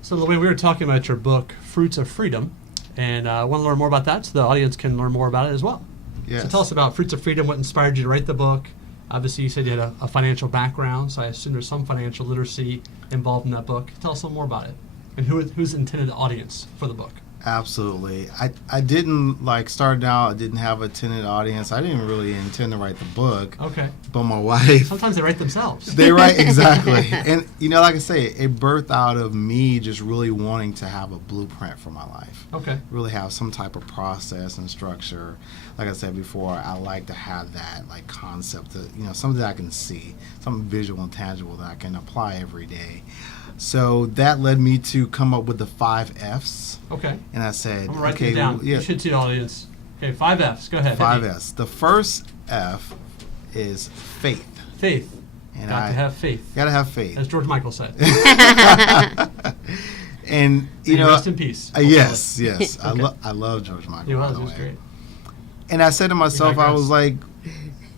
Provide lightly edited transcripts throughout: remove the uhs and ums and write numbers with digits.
So LeWayne, we were talking about your book, Fruits of Freedom, and I want to learn more about that so the audience can learn more about it as well. Yes. So tell us about Fruits of Freedom, what inspired you to write the book. Obviously, you said you had a financial background, so I assume there's some financial literacy involved in that book. Tell us a little more about it, and who's the intended audience for the book. Absolutely. I didn't, started out, I didn't have a intended audience. I didn't really intend to write the book. Okay. But my wife... Sometimes they write themselves. They write, exactly. And, like I say, it birthed out of me just really wanting to have a blueprint for my life. Okay. Really have some type of process and structure. Like I said before, I like to have that, concept, something that I can see, something visual and tangible that I can apply every day. So that led me to come up with the 5 F's. Okay. And I said, I'm going to write these down. You should see the audience. Okay, 5 F's. Go ahead. 5 F's. The first F is faith. Faith. And Got to have faith. Got to have faith. As George Michael said. And, rest in peace. Yes. Okay. I love George Michael. He was great. And I said to myself, I was like,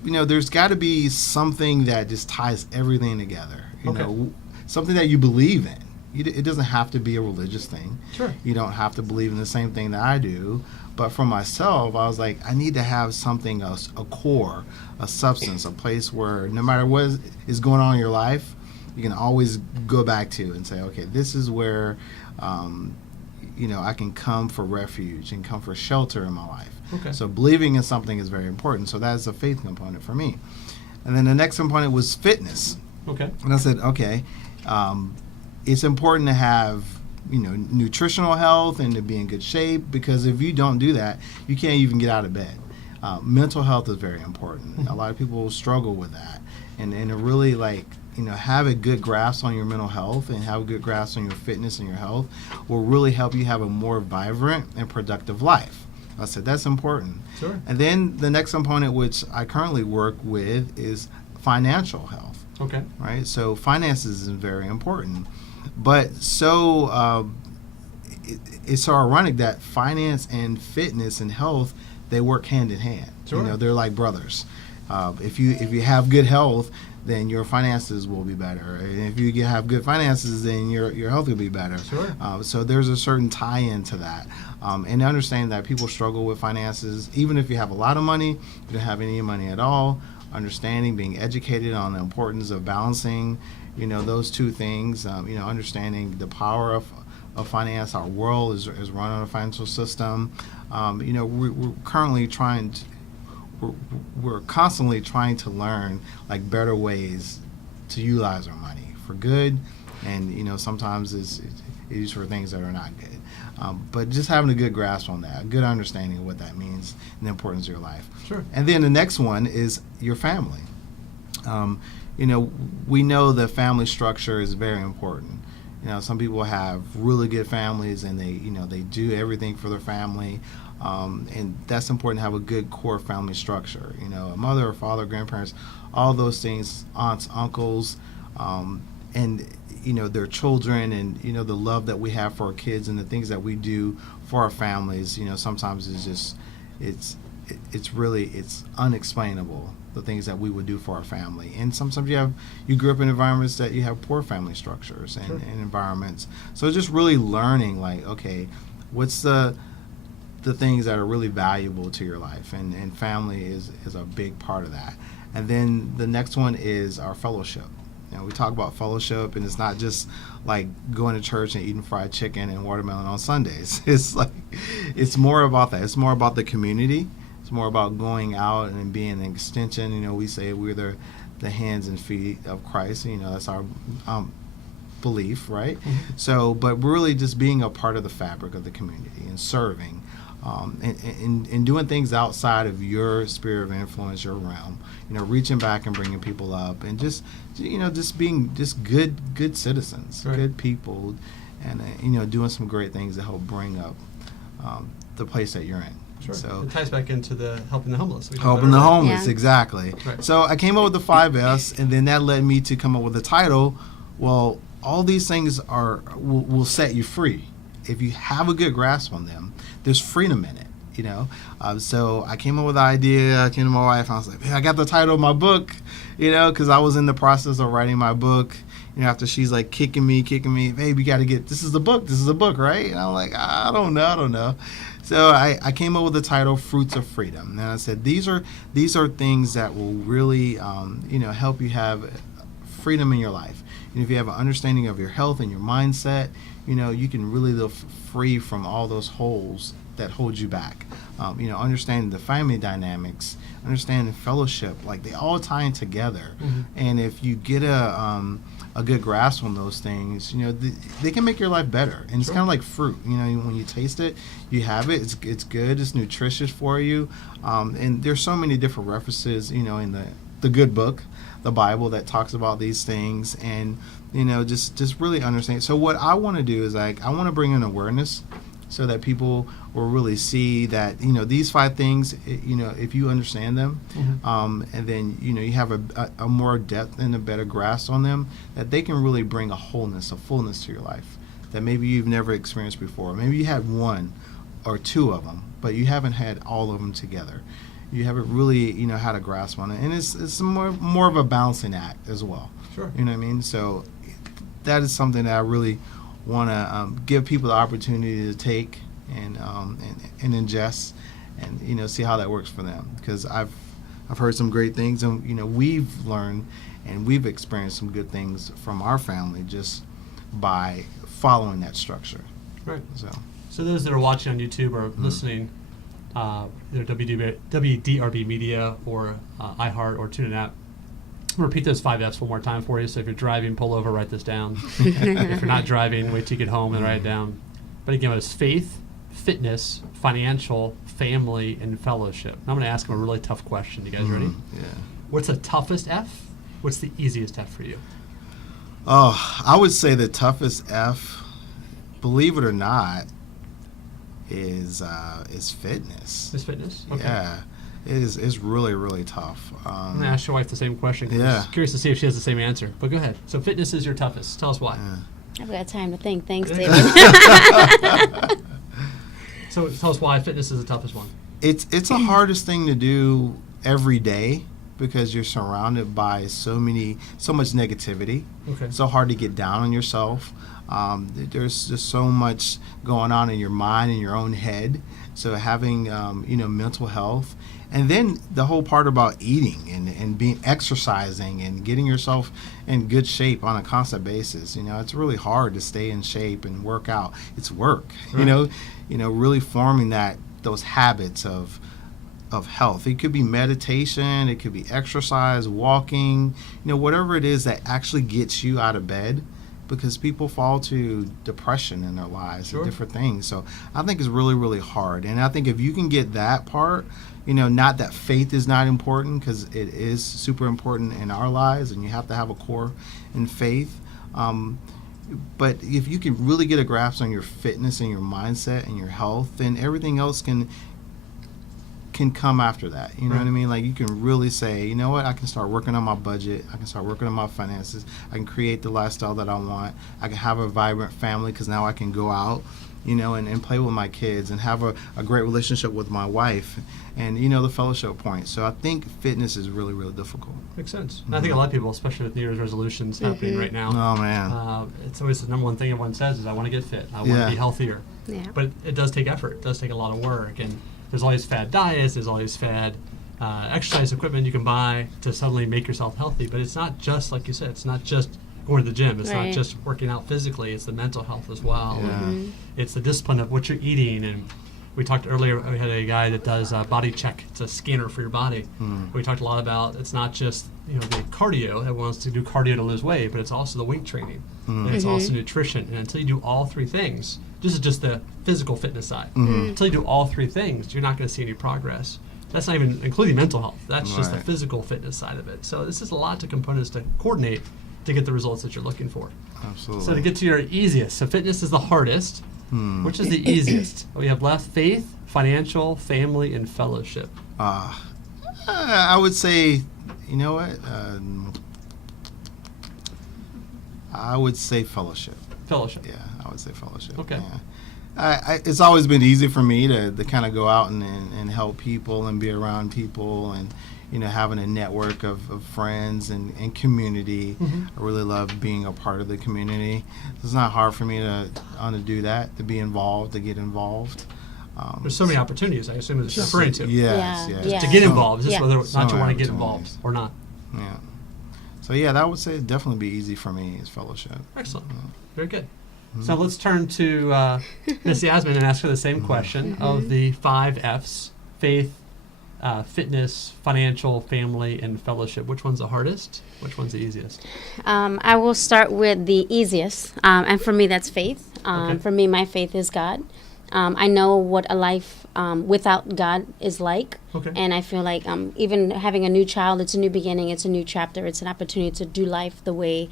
there's got to be something that just ties everything together. You know, something that you believe in. It doesn't have to be a religious thing. Sure. You don't have to believe in the same thing that I do. But for myself, I was like, I need to have something else, a core, a substance, a place where no matter what is going on in your life, you can always go back to and say, okay, this is where, I can come for refuge and come for shelter in my life. Okay. So believing in something is very important. So that's a faith component for me. And then the next component was fitness. Okay. And I said, okay, it's important to have, nutritional health and to be in good shape, because if you don't do that, you can't even get out of bed. Mental health is very important. Mm-hmm. A lot of people struggle with that. And to really, have a good grasp on your mental health and have a good grasp on your fitness and your health will really help you have a more vibrant and productive life. I said, that's important. Sure. And then the next component, which I currently work with, is financial health. Okay. Right? So finances is very important. But it's so ironic that finance and fitness and health, they work hand in hand. Sure. They're like brothers. If you have good health, then your finances will be better. And if you have good finances, then your health will be better. Sure. So there's a certain tie-in to that. And understand that people struggle with finances. Even if you have a lot of money, if you don't have any money at all, understanding, being educated on the importance of balancing, those two things, understanding the power of finance. Our world is run on a financial system. We're currently we're constantly trying to learn better ways to utilize our money for good, and sometimes it's used for things that are not good. But just having a good grasp on that, a good understanding of what that means and the importance of your life. Sure. And then the next one is your family. We know the family structure is very important. Some people have really good families and they do everything for their family. And that's important to have a good core family structure. A mother, a father, grandparents, all those things, aunts, uncles, and their children, and the love that we have for our kids and the things that we do for our families. Sometimes it's unexplainable, the things that we would do for our family. And sometimes you grew up in environments that you have poor family structures and, Sure. and environments. So just really learning, okay, what's the things that are really valuable to your life, and family is a big part of that. And then the next one is our fellowship. We talk about fellowship, and it's not just going to church and eating fried chicken and watermelon on Sundays. It's more about that. It's more about the community. It's more about going out and being an extension. We say we're the hands and feet of Christ. That's our belief, right? Mm-hmm. So, but really just being a part of the fabric of the community and serving. And doing things outside of your sphere of influence, your realm, reaching back and bringing people up, and just being good citizens, right. Good people, and doing some great things to help bring up the place that you're in. Sure. So it ties back into the helping the homeless. Helping the homeless, Yeah. exactly. Right. So I came up with the 5 F's, and then that led me to come up with the title. Well, all these things will set you free if you have a good grasp on them. There's freedom in it, So I came up with the idea. I came to my wife, and I was like, "Hey, I got the title of my book," because I was in the process of writing my book. after she's like kicking me, babe, you got to get, this is the book, right? And I'm like, I don't know. So I came up with the title Fruits of Freedom. And I said, these are things that will really, help you have freedom in your life. And if you have an understanding of your health and your mindset, you can really live free from all those holes that hold you back. Understanding the family dynamics, understanding fellowship, like they all tie in together. Mm-hmm. And if you get a good grasp on those things, they can make your life better. And it's Sure. kind of like fruit. When you taste it, you have it. It's good. It's nutritious for you. And there's so many different references, in the good book, the Bible, that talks about these things. And just really understand. So what I want to do is I want to bring in awareness, so that people will really see that these 5 things, if you understand them, Mm-hmm. and then you have a more depth and a better grasp on them, that they can really bring a wholeness, a fullness to your life that maybe you've never experienced before. Maybe you had 1 or 2 of them, but you haven't had all of them together. You haven't really had a grasp on it, and it's more of a balancing act as well. Sure. You know what I mean? So that is something that I really want to give people the opportunity to take and ingest, and see how that works for them, because I've heard some great things, and we've learned and we've experienced some good things from our family just by following that structure. Right. So those that are watching on YouTube or listening, either WDRB Media or iHeart or TuneIn app, I'm going to repeat those 5 F's one more time for you. So if you're driving, pull over, write this down. If you're not driving, wait till you get home and write it down. But again, it's faith, fitness, financial, family, and fellowship. Now I'm going to ask them a really tough question. You guys ready? yeah. What's the toughest F? What's the easiest F for you? Oh, I would say the toughest F, believe it or not, is fitness. Is fitness? Okay. Yeah. It's really, really tough. I'm going to ask your wife the same question. 'Cause Yeah. I'm curious to see if she has the same answer. But go ahead. So fitness is your toughest. Tell us why. Yeah. I've got time to think. Thanks, Yeah. David. So tell us why fitness is the toughest one. It's the hardest thing to do every day, because you're surrounded by so much negativity. Okay. It's so hard to get down on yourself. There's just so much going on in your mind and your own head. So having mental health, and then the whole part about eating and being exercising and getting yourself in good shape on a constant basis. It's really hard to stay in shape and work out. It's work. Right. Really forming those habits of health. It could be meditation, it could be exercise, walking, whatever it is that actually gets you out of bed, because people fall to depression in their lives. Sure. And different things. So I think it's really, really hard. And I think if you can get that part, not that faith is not important, because it is super important in our lives, and you have to have a core in faith. But if you can really get a grasp on your fitness and your mindset and your health, then everything else can come after that. You know what I mean? Like, you can really say, you know what, I can start working on my budget, I can start working on my finances, I can create the lifestyle that I want, I can have a vibrant family, because now I can go out, and play with my kids, and have a great relationship with my wife, and the fellowship point. So I think fitness is really, really difficult. Makes sense. And I think a lot of people, especially with New Year's resolutions happening right now, Oh man. it's always the number one thing everyone says is, I want to get fit, I want Yeah. to be healthier. Yeah. But it does take effort. It does take a lot of work. And there's always fad diets, there's always fad exercise equipment you can buy to suddenly make yourself healthy. But it's not just, like you said, it's not just going to the gym. It's not Right. just working out physically. It's the mental health as well. Yeah. It's the discipline of what you're eating. And we talked earlier, we had a guy that does body check. It's a scanner for your body. We talked a lot about, it's not just the cardio. Everyone wants to do cardio to lose weight, but it's also the weight training. And it's also nutrition. And until you do all 3 things, this is just the physical fitness side. Until you do all 3 things, you're not going to see any progress. That's not even including mental health. That's just the Right. physical fitness side of it. So this is a lot of components to coordinate to get the results that you're looking for. Absolutely. So to get to your easiest, so fitness is the hardest. Which is the easiest? We have left faith, financial, family, and fellowship. I would say, you know what? I would say fellowship. Fellowship. Yeah, I would say fellowship. Okay. Yeah. It's always been easy for me to kind of go out and help people and be around people, and having a network of friends and community. I really love being a part of the community. It's not hard for me to do that, to be involved, to get involved. There's so many opportunities, I assume, that you're referring to. Yes. Yeah. To get involved, just Yeah. whether or not you want to get opportunities. involved or not. Yeah. So yeah, that would say it'd definitely be easy for me is fellowship. Excellent. Very good. So let's turn to Miss Yasmine and ask her the same question of the 5 F's: faith, fitness, financial, family, and fellowship. Which one's the hardest? Which one's the easiest? I will start with the easiest, and for me, that's faith. Okay. For me, my faith is God. I know what a life without God is like, Okay. and I feel like even having a new child, it's a new beginning, it's a new chapter, it's an opportunity to do life the way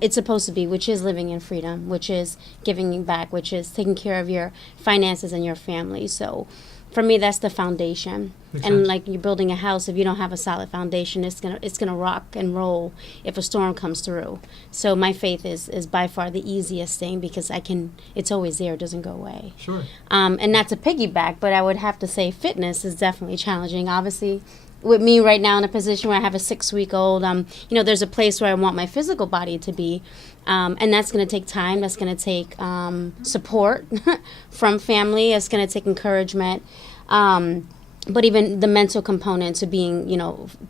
it's supposed to be, which is living in freedom, which is giving back, which is taking care of your finances and your family. So for me, that's the foundation. Makes And sense. like you're building a house, if you don't have a solid foundation, it's gonna rock and roll if a storm comes through. So my faith is by far the easiest thing because it's always there, it doesn't go away. Sure. And not to piggyback, but I would have to say fitness is definitely challenging. Obviously, with me right now in a position where I have a 6-week-old, there's a place where I want my physical body to be. And that's going to take time. That's going to take support from family. It's going to take encouragement. But even the mental component to being,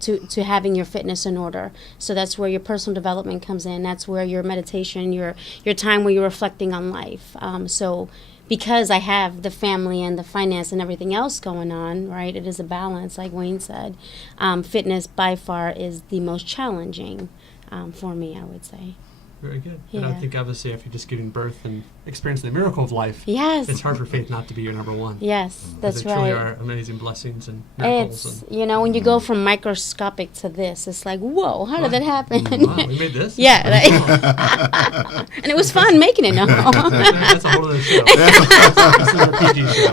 to having your fitness in order. So that's where your personal development comes in. That's where your meditation, your time where you're reflecting on life. So because I have the family and the finance and everything else going on, right, it is a balance, like Wayne said. Fitness by far is the most challenging for me, I would say. Very good. And I Yeah. think obviously after just giving birth and experiencing the miracle of life, Yes. it's hard for faith not to be your number one. Yes, that's Because they truly right. are amazing blessings and miracles. It's, when you go from microscopic to this, it's like, whoa, how did that happen? Wow, we made this? Yeah. And it was fun making it now. That's a whole other show. This is a PG show.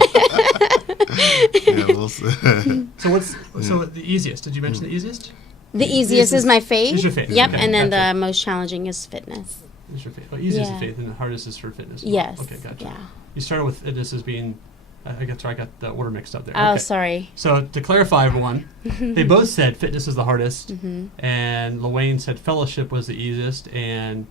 Yeah, we'll see. So the easiest? Did you mention the easiest? The easiest is my faith. Is your faith. Yep, Okay, and then gotcha. the most challenging is fitness. Is your faith? Oh, easiest Yeah. is faith, and the hardest is for fitness. as well. Yes. Okay, gotcha. Yeah. You started with fitness as being. I got the order mixed up there. Oh, Okay. sorry. So to clarify, everyone, they both said fitness is the hardest, and LeWayne said fellowship was the easiest, and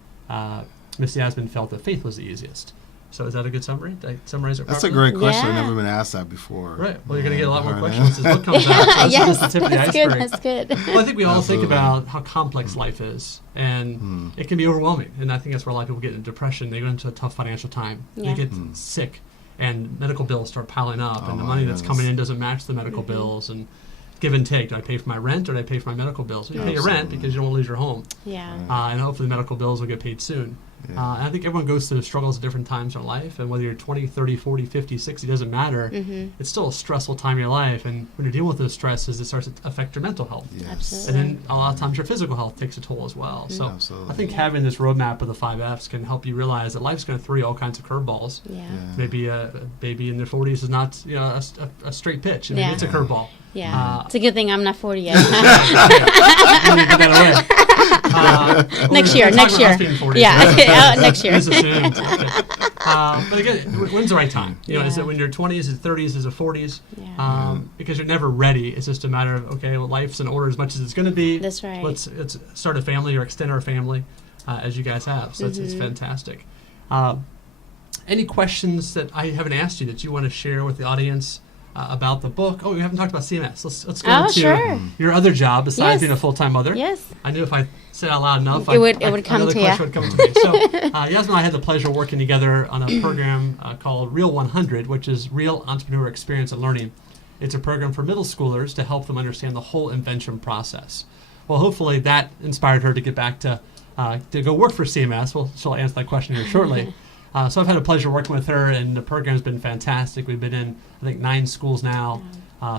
Miss Yasmine felt that faith was the easiest. So is that a good summary? Did I summarize it That's a properly? great question. I've Yeah. never been asked that before. Right. Well, you're going to get a lot more Heard questions that. as book comes out. So that's Yes, just the tip of the that's iceberg. good. That's good. Well, I think we all think Absolutely. about how complex life is, and it can be overwhelming. And I think that's where a lot of people get into depression. They go into a tough financial time. Yeah. They get sick, and medical bills start piling up, Oh and the my money that's goodness. coming in doesn't match the medical bills, and give and take. Do I pay for my rent or do I pay for my medical bills? You pay your rent Absolutely. because you don't want to lose your home, Yeah. and hopefully the medical bills will get paid soon. Yeah. And I think everyone goes through struggles at different times in life, and whether you're 20, 30, 40, 50, 60, doesn't matter. It's still a stressful time in your life, and when you're dealing with those stresses, it starts to affect your mental health. Yes. Absolutely. And then a lot of times your physical health takes a toll as well. So Absolutely. I think having this roadmap of the 5 F's can help you realize that life's going to throw you all kinds of curveballs. Yeah. Yeah. Maybe a baby in their 40s is not a straight pitch. Maybe Yeah. it's a curveball. Yeah. It's a good thing I'm not 40 yet. Let me get that away. Next we're year. talking Next about year. us being 40, Yeah. right? Next year. It's assumed. Okay. But again, when's the right time? Is Yeah. it when you're 20s, is it 30s, is it 40s? Yeah. Because you're never ready. It's just a matter of, okay, well, life's in order as much as it's going to be. That's right. Let's start a family or extend our family as you guys have. So it's fantastic. Any questions that I haven't asked you that you want to share with the audience about the book? Oh, we haven't talked about CMS. Let's go Oh, into sure. your other job besides Yes. being a full-time mother. Yes. I knew if I said out loud enough, It would come another to ya. question would come to me. So Yasmine and I had the pleasure of working together on a program called REEL 100, which is Real Entrepreneur Experience and Learning. It's a program for middle schoolers to help them understand the whole invention process. Well, hopefully that inspired her to get back to go work for CMS. Well, she'll answer that question here shortly. So I've had the pleasure of working with her, and the program's been fantastic. We've been in, I think, 9 schools now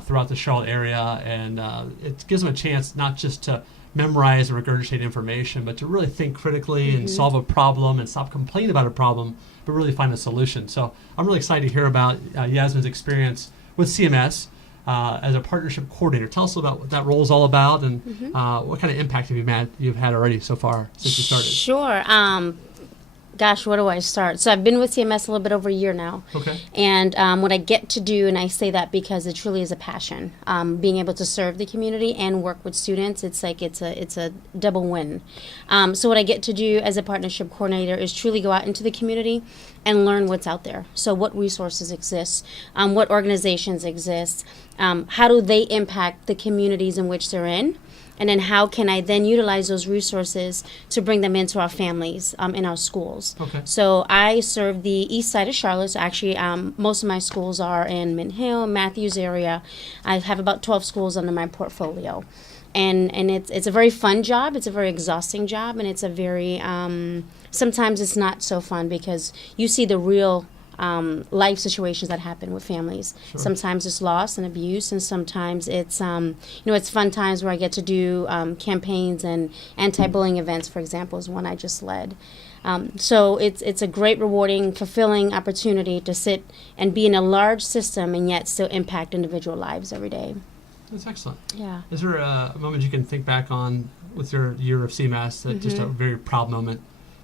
throughout the Charlotte area, and it gives them a chance not just to memorize and regurgitate information, but to really think critically and solve a problem and stop complaining about a problem, but really find a solution. So I'm really excited to hear about Yasmine's experience with CMS as a partnership coordinator. Tell us about what that role is all about, and what kind of impact have you've had already so far since you started. Sure. Gosh, where do I start? So I've been with CMS a little bit over a year now. Okay. And what I get to do, and I say that because it truly is a passion, being able to serve the community and work with students, it's a double win. So what I get to do as a partnership coordinator is truly go out into the community and learn what's out there. So what resources exist, what organizations exist, how do they impact the communities in which they're in, and then how can I then utilize those resources to bring them into our families, in our schools. Okay. So I serve the east side of Charlotte. So actually, most of my schools are in Mint Hill, Matthews area. I have about 12 schools under my portfolio. And it's a very fun job. It's a very exhausting job. And it's a very, sometimes it's not so fun because you see the real life situations that happen with families. Sure. Sometimes it's loss and abuse, and sometimes it's it's fun times where I get to do campaigns and anti-bullying events. For example, is one I just led. So it's a great, rewarding, fulfilling opportunity to sit and be in a large system and yet still impact individual lives every day. That's excellent. Yeah. Is there a moment you can think back on with your year of CMS that just a very proud moment?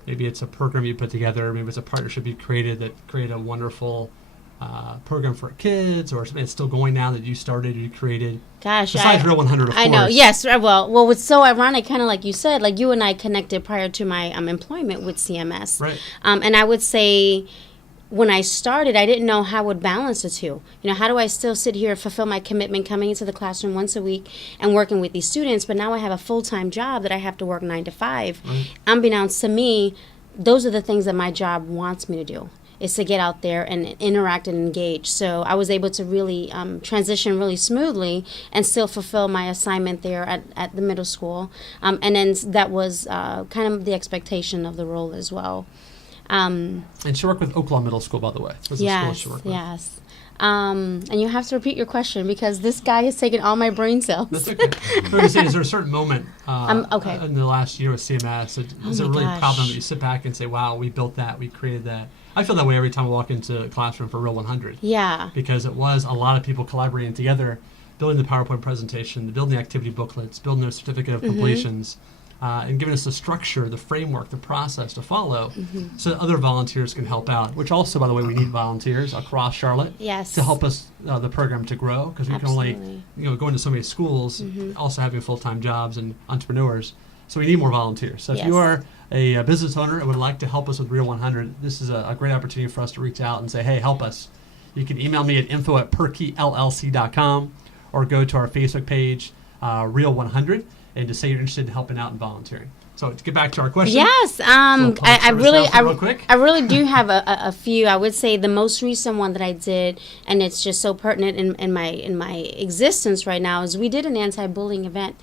Maybe it's a program you put together, maybe it's a partnership you created that created a wonderful program for kids, or something that's still going now that you started or you created. Gosh, besides Real 100, of course. I know. Yes. Well, what's so ironic, kind of like you said, like you and I connected prior to my employment with CMS. Right. And I would say, when I started, I didn't know how I would balance the two. How do I still sit here, fulfill my commitment, coming into the classroom once a week and working with these students, but now I have a full-time job that I have to work 9 to 5. Right. Unbeknownst to me, those are the things that my job wants me to do, is to get out there and interact and engage. So I was able to really transition really smoothly and still fulfill my assignment there at the middle school. And then that was kind of the expectation of the role as well. And she worked with Oaklawn Middle School, by the way. Was the school she worked with. Yes. And you have to repeat your question because this guy has taken all my brain cells. That's okay. Is there a certain moment okay. in the last year with CMS? Is it really gosh. proud moment that you sit back and say, wow, we built that, we created that? I feel that way every time I walk into a classroom for Real 100. Yeah. Because it was a lot of people collaborating together, building the PowerPoint presentation, building the activity booklets, building their certificate of completions, and giving us the structure, the framework, the process to follow so that other volunteers can help out, which also, by the way, we need volunteers across Charlotte Yes. to help us, the program to grow, because we Absolutely. can only go into so many schools, also having full-time jobs and entrepreneurs. So we need more volunteers. So if Yes. you are a business owner and would like to help us with Real 100, this is a great opportunity for us to reach out and say, hey, help us. You can email me at info@perkyllc.com or go to our Facebook page, Real 100, and to say you're interested in helping out and volunteering. So to get back to our question. Yes, So I public really, service real quick. I really do have a few. I would say the most recent one that I did, and it's just so pertinent in my existence right now, is we did an anti-bullying event,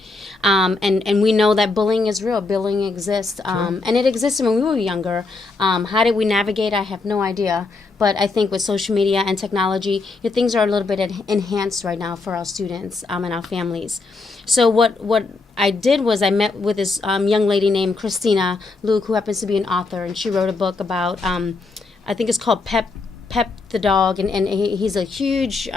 and we know that bullying is real. Bullying exists, and it existed when we were younger. How did we navigate? I have no idea. But I think with social media and technology, things are a little bit enhanced right now for our students and our families. So what I did was I met with this young lady named Christina Luke, who happens to be an author, and she wrote a book about, I think it's called Pep the dog, and he's a huge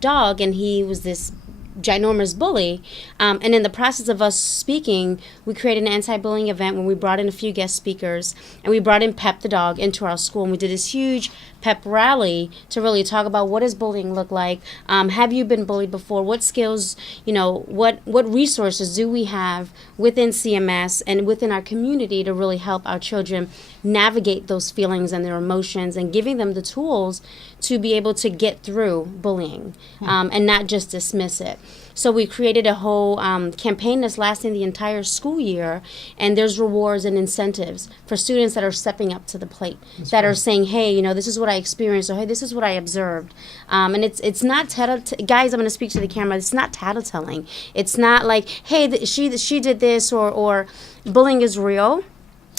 dog, and he was this ginormous bully. And in the process of us speaking, we created an anti-bullying event when we brought in a few guest speakers, and we brought in Pep the dog into our school, and we did this huge pep rally to really talk about what does bullying look like. Have you been bullied before? What skills, what resources do we have within CMS and within our community to really help our children navigate those feelings and their emotions, and giving them the tools to be able to get through bullying and not just dismiss it. So we created a whole campaign that's lasting the entire school year, and there's rewards and incentives for students that are stepping up to the plate, that are saying, hey, this is what I experienced, or hey, this is what I observed. And it's not guys, I'm going to speak to the camera. It's not tattletelling. It's not like, hey, she did this, or bullying is real.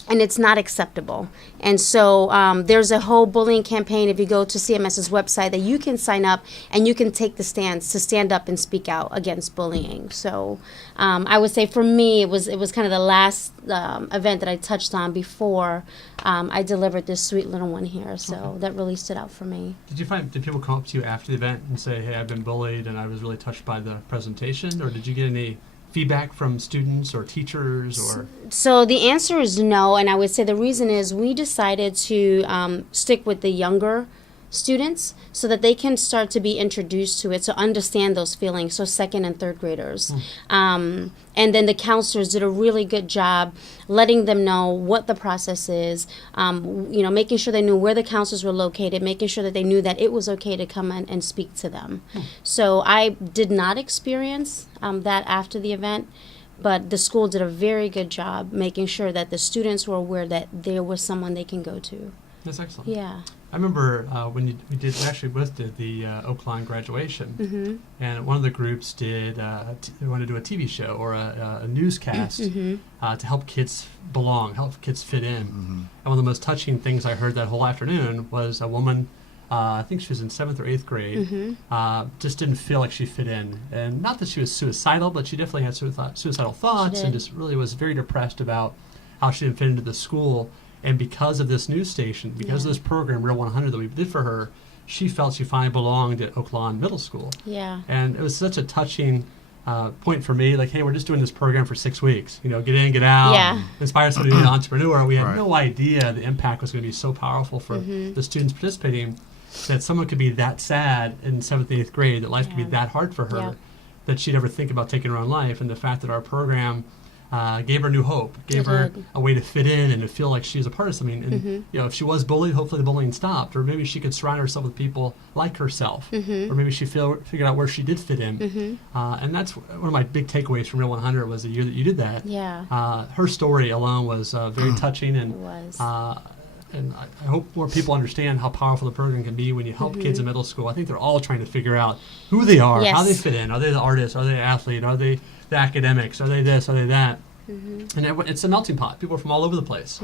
And it's not acceptable. And so there's a whole bullying campaign, if you go to CMS's website, that you can sign up and you can take the stance to stand up and speak out against bullying. So I would say for me, it was kind of the last event that I touched on before I delivered this sweet little one here. So that really stood out for me. Did people come up to you after the event and say, hey, I've been bullied and I was really touched by the presentation? Or did you get any feedback from students or teachers or? So the answer is no, and I would say the reason is we decided to stick with the younger students so that they can start to be introduced to it, to understand those feelings, so second and third graders. And then the counselors did a really good job letting them know what the process is, making sure they knew where the counselors were located, making sure that they knew that it was okay to come in and speak to them. So I did not experience that after the event, but the school did a very good job making sure that the students were aware that there was someone they can go to. That's excellent. Yeah. I remember when we both did the Oakland graduation, and one of the groups did wanted to do a TV show or a newscast to help kids belong, help kids fit in. And one of the most touching things I heard that whole afternoon was a woman, I think she was in 7th or 8th grade, just didn't feel like she fit in. And not that she was suicidal, but she definitely had suicidal thoughts and just really was very depressed about how she didn't fit into the school. And because of this news station, because of this program, Real 100, that we did for her, she felt she finally belonged at Oakland Middle School. Yeah. And it was such a touching point for me, like, hey, we're just doing this program for 6 weeks. Get in, get out, inspire somebody to be an entrepreneur. We had no idea the impact was going to be so powerful for the students participating, that someone could be that sad in 7th and 8th grade, that life could be that hard for her, that she'd ever think about taking her own life. And the fact that our program gave her new hope, gave her a way to fit in and to feel like she's a part of something. And if she was bullied, hopefully the bullying stopped, or maybe she could surround herself with people like herself, or maybe she figured out where she did fit in. And that's one of my big takeaways from Real 100 was the year that you did that. Her story alone was very touching, and and I hope more people understand how powerful the program can be when you help kids in middle school. I think they're all trying to figure out who they are, how they fit in. Are they the artist? Are they the athlete? Are they the academics? Are they this? Are they that? And it's a melting pot. People are from all over the place.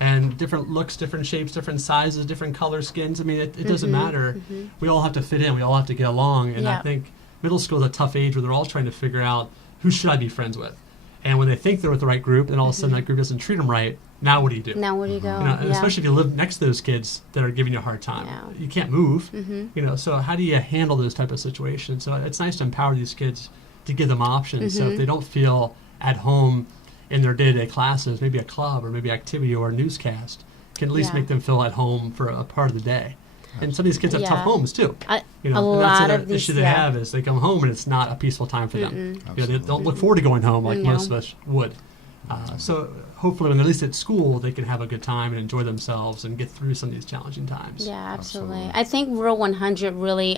And different looks, different shapes, different sizes, different color skins. I mean, it doesn't matter. We all have to fit in. We all have to get along. And I think middle school is a tough age where they're all trying to figure out, who should I be friends with? And when they think they're with the right group, then all of a sudden that group doesn't treat them right, now what do you do? Now where do you go? And especially if you live next to those kids that are giving you a hard time. You can't move. So how do you handle those type of situations? So it's nice to empower these kids to give them options. So if they don't feel at home in their day-to-day classes, maybe a club or maybe activity or a newscast can at least make them feel at home for a part of the day. And some of these kids have tough homes too. A lot of the issue they have is they come home and it's not a peaceful time for them. They don't look forward to going home like most of us would. So hopefully when they're at least at school, they can have a good time and enjoy themselves and get through some of these challenging times. Yeah, absolutely. I think Real 100 really,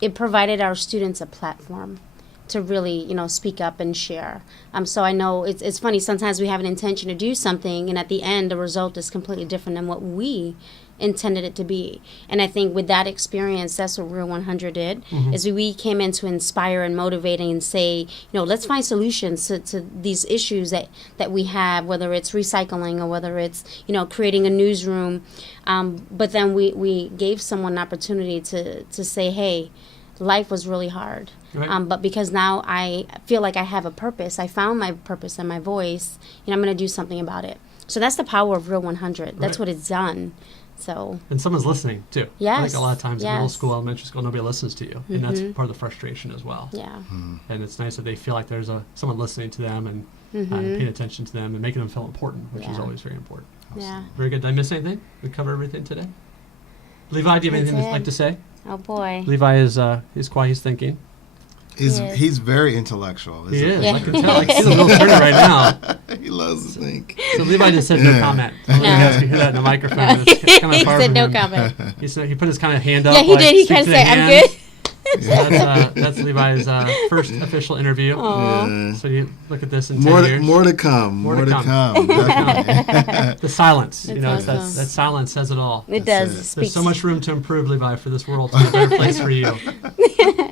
it provided our students a platform to really, speak up and share. So I know it's funny, sometimes we have an intention to do something and at the end the result is completely different than what we intended it to be. And I think with that experience, that's what Real 100 did, is we came in to inspire and motivate and say, let's find solutions to these issues that we have, whether it's recycling or whether it's, creating a newsroom. But then we gave someone an opportunity to say, hey, life was really hard. But because now I feel like I have a purpose, I found my purpose and my voice, I'm going to do something about it. So that's the power of Real 100. That's what it's done. So. And someone's listening too. Yes. I think a lot of times in middle school, elementary school, nobody listens to you, and that's part of the frustration as well. Yeah. And it's nice that they feel like there's someone listening to them and paying attention to them and making them feel important, which is always very important. Yeah. Very good. Did I miss anything? We covered everything today. Levi, do you have anything you'd like to say? Oh boy. Levi is quiet. He's thinking. He's very intellectual. He is. I can tell. He's a little turner right now. He loves to think. So Levi just said no comment. I'm going to ask you to hear that in the microphone. It's kind of He far said from no him. comment. He put his kind of hand up. Yeah, he did. He kind of said, I'm good. So that's Levi's first official interview. So you look at this in 10 years. More to come. More to come. Definitely. The silence. It's awesome. That silence says it all. It does. There's so much room to improve, Levi, for this world to be a better place for you.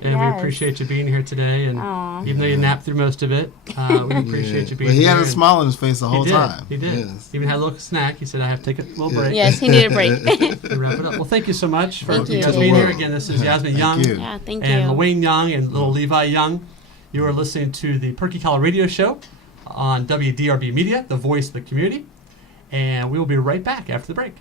And we appreciate you being here today. And even though you napped through most of it, we appreciate you being here. But he had a smile on his face the whole time. He did. Yes. He even had a little snack. He said, I have to take a little break. Yes, he needed a break. To wrap it up. Well, thank you so much for Thank you. being here. Again, this is Yasmine Young. Yeah, thank you. And LeWayne Young and little Levi Young. You are listening to the Perky College Radio Show on WDRB Media, the voice of the community. And we will be right back after the break.